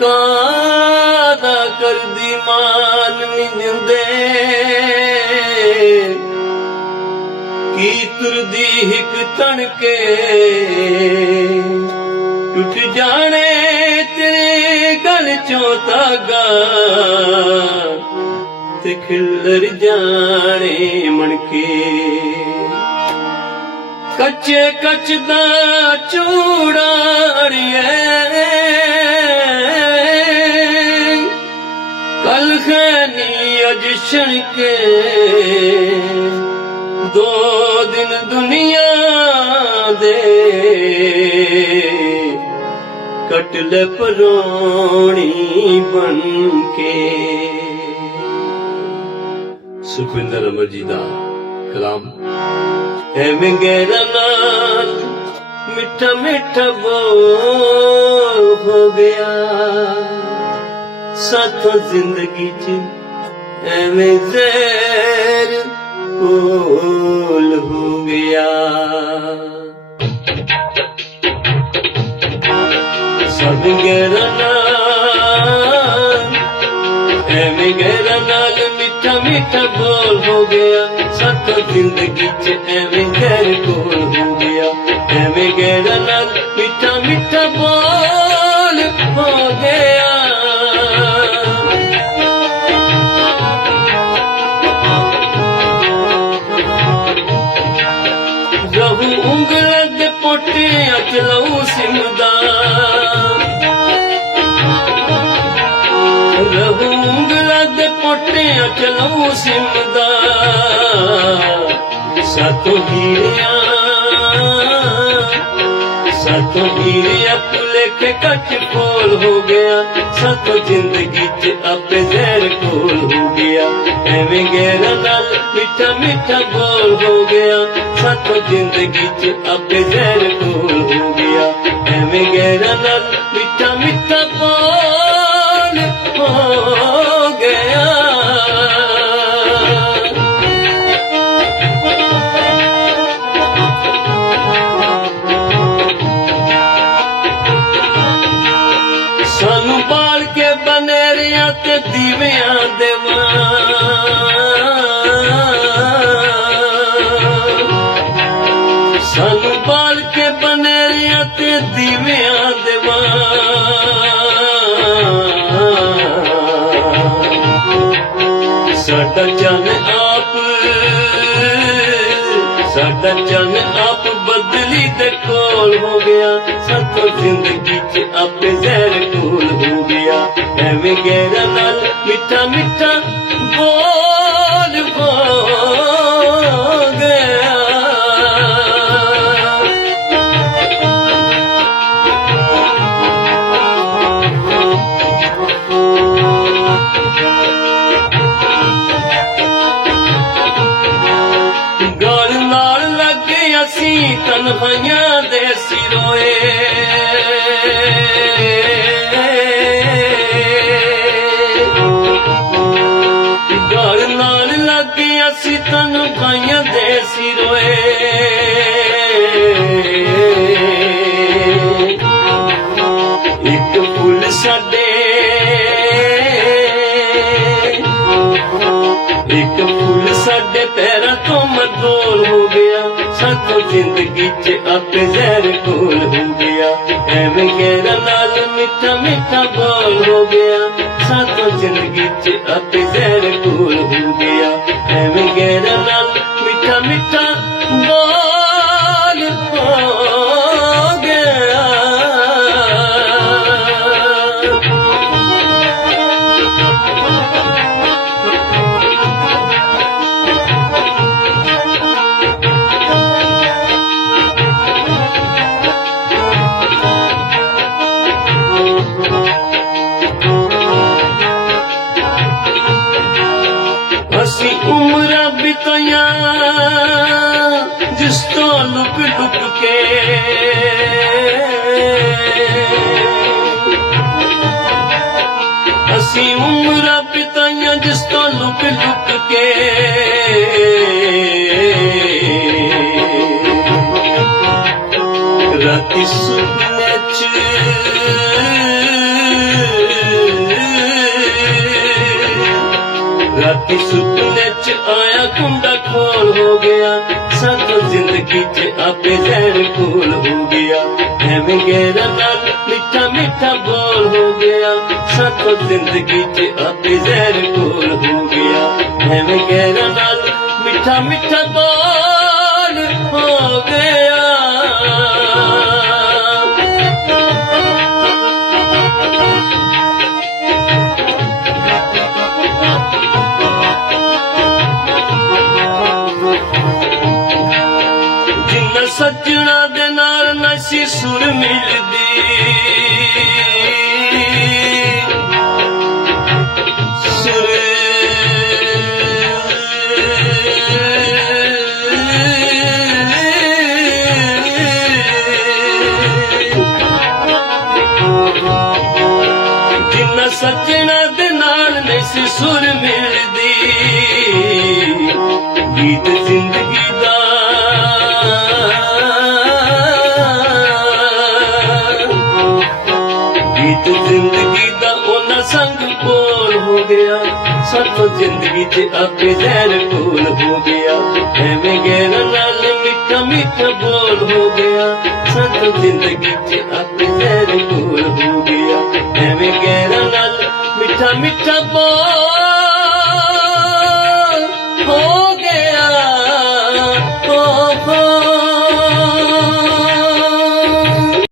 ਕਾਦਾ ਕਰਦੀ ਮਾਨ ਨਿੰਦੇ। ਕੀ ਤੁਰਦੀ ਹਿਕ ਤਣ ਕੇ ਟੁੱਟ ਜਾਣੇ ਤੇਰੇ ਗਲ ਚੋਂ ਤਾਗਾ ਤੇ ਖਿਲਰ ਜਾਣੇ ਮਣਕੇ। ਕੱਚੇ ਕੱਚ ਦਾ ਚੂੜਾ ਚੂੜਾੜੀਏ ਖੈਨੀ ਅਜ ਦੋ ਦਿਨ ਦੁਨੀਆ ਦੇ ਕਟ ਲੈ ਪਰੋਣੀ ਬਣ ਕੇ। ਸੁਖਵਿੰਦਰ ਅਮਰ ਜੀ ਦਾ ਕਲਾਮ। ਐਵੇਂ ਗਹਿਰਾ ਨਾਲ ਮਿੱਠਾ ਮਿੱਠਾ ਬੋਲ ਹੋ ਗਿਆ। ਸਾਥੋਂ ਜ਼ਿੰਦਗੀ ਚ ਐਵੇਂ ਜ਼ਹਿਰ ਕੋਲ ਹੋ ਗਿਆ ਸਭ ਗਹਿਰਾ ਨਾਲ ਐਵੇਂ ਗਹਿਰਾ ਨਾਲ ਮਿੱਠਾ ਮਿੱਠਾ ਬੋਲ ਹੋ ਗਿਆ ਸਾਥੋਂ ਜ਼ਿੰਦਗੀ ਚ ਐਵੇਂ ਗਹਿਰ ਕੋਲ ਹੋ ਗਿਆ ਐਵੇਂ ਗਹਿਰਾ ਨਾਲ ਮਿੱਠਾ ਮਿੱਠਾ ਉਂਗਲਾਂ ਦੇ ਪੋਟਿਆਂ ਚ ਲਹੂ ਸਿਮਦਾ ਰਹੂ ਉਂਗਲਾਂ ਦੇ ਪੋਟਿਆਂ ਚ ਲਹੂ ਸਿਮਦਾ ਸਾਤੋਂ ਹੀਰਿਆਂ ਸਾਤੋਂ ਹੀਰਿਆਂ ਭੁਲੇਖੇ ਕੱਚ ਕੋਲ ਹੋ ਗਿਆ। ਸਾਤੋਂ ਜ਼ਿੰਦਗੀ ਚ ਆਪੇ ਜ਼ਹਿਰ ਕੋਲ ਹੋ ਗਿਆ। ਐਵੇਂ ਗੈਰਾਂ ਨਾਲ ਮਿੱਠਾ ਮਿੱਠਾ ਬੋਲ ਹੋ ਗਿਆ। ਸਾਤੋਂ ਜ਼ਿੰਦਗੀ ਚ ਆਪੇ ਜ਼ਹਿਰ ਕੋਲ ਹੋ ਗਿਆ। ਐਵੇਂ ਗਹਿਰਾ ਨਾਲ ਮਿੱਠਾ ਮਿੱਠਾ ਬੋਲ ਹੋ ਗਿਆ। ਸਾਨੂੰ ਬਾਲ ਕੇ ਬਨੇਰਿਆਂ ਤੇ ਦੀਵਿਆਂ ਦੇ ਵਾਂ ਦੀਵਿਆਂ ਸਾਡਾ ਚੰਨ ਆਪ, ਸਾਡਾ ਚੰਨ ਆਪ ਬਦਲੀ ਦੇ ਕੋਲ ਹੋ ਗਿਆ। ਸਾਥੋਂ ਜ਼ਿੰਦਗੀ ਚ ਆਪੇ ਜ਼ਹਿਰ ਕੋਲ ਹੋ ਗਿਆ। ਐਵੇਂ ਗਹਿਰਾ ਨਾਲ ਮਿੱਠਾ ਮਿੱਠਾ ਲੱਗੇ ਅਸੀਂ ਤਨਹਾਈਆਂ ਦੇ ਸਿਰੋਏ। ਗਲ ਨਾਲ ਲੱਗੇ ਅਸੀਂ ਤਨਹਾਈਆਂ ਦੇ ਸਿਰੋਏ। ਇੱਕ ਫੁੱਲ ਸਾਡੇ ਇੱਕ ਫੁੱਲ ਸਾਡੇ ਪੈਰਾਂ ਤੋਂ ਮਦੋਲ ਹੋ ਗਿਆ। ਸਾਥੋਂ ਜ਼ਿੰਦਗੀ 'ਚ ਆਪੇ ਜ਼ਹਿਰ ਕੋਲ ਹੋ ਗਿਆ। ਐਵੇਂ ਗਹਿਰਾ ਨਾਲ ਮਿੱਠਾ ਮਿੱਠਾ ਬੋਲ ਹੋ ਗਿਆ। ਸਾਥੋਂ ਜ਼ਿੰਦਗੀ 'ਚ ਆਪੇ ਜ਼ਹਿਰ ਕੋਲ ਹੋ ਗਿਆ। ਐਵੇਂ ਗਹਿਰਾ ਨਾਲ ਮਿੱਠਾ ਮਿੱਠਾ ਬੋਲ ਬਿਤਾਈਆਂ ਜਿਸ ਤੋਂ ਲੁਕ ਲੁਕ ਕੇ ਕਿ ਸੁਪਨੇ ਚ ਆਇਆ ਕੁੰਡਾ ਖੋਲ ਹੋ ਗਿਆ ਸਾਤੋਂ ਜ਼ਿੰਦਗੀ ਚ ਆਪੇ ਜ਼ਹਿਰ ਕੋਲ ਹੋ ਗਿਆ ਐਵੇਂ ਗਹਿਰਾ ਨਾਲ ਮਿੱਠਾ ਮਿੱਠਾ ਬੋਲ ਹੋ ਗਿਆ ਸਾਤੋਂ ਜ਼ਿੰਦਗੀ ਚ ਆਪੇ ਜ਼ਹਿਰ ਕੋਲ ਹੋ ਗਿਆ ਐਵੇਂ ਗਹਿਰਾ ਨਾਲ ਮਿੱਠਾ ਮਿੱਠਾ ਬੋਲ ਸੱਜਣਾ ਦੇ ਨਾਲ ਨਸੀ ਸੁਰ ਮਿਲਦੀ। ਸੁਰ ਜਿੰਨਾ ਸੱਜਣਾ ਦੇ ਨਾਲ ਨਸੀ ਸੁਰ ਮਿਲਦੀ। ਗੀਤ ਜ਼ਿੰਦਗੀ ਸੰਗ ਬੋਲ ਹੋ ਗਿਆ। ਸੱਤ ਜ਼ਿੰਦਗੀ 'ਚ ਆਪੇ ਜ਼ਹਿਰ ਕੋਲ ਹੋ ਗਿਆ। ਐਵੇਂ ਗੈਰ ਨਾਲ ਮਿੱਠਾ ਮਿੱਠਾ ਬੋਲ ਹੋ ਗਿਆ। ਸੱਤ ਜ਼ਿੰਦਗੀ 'ਚ ਆਪੇ ਜ਼ਹਿਰ ਕੋਲ ਹੋ ਗਿਆ। ਐਵੇਂ ਗੈਰ ਨਾਲ ਮਿੱਠਾ ਮਿੱਠਾ ਬੋਲ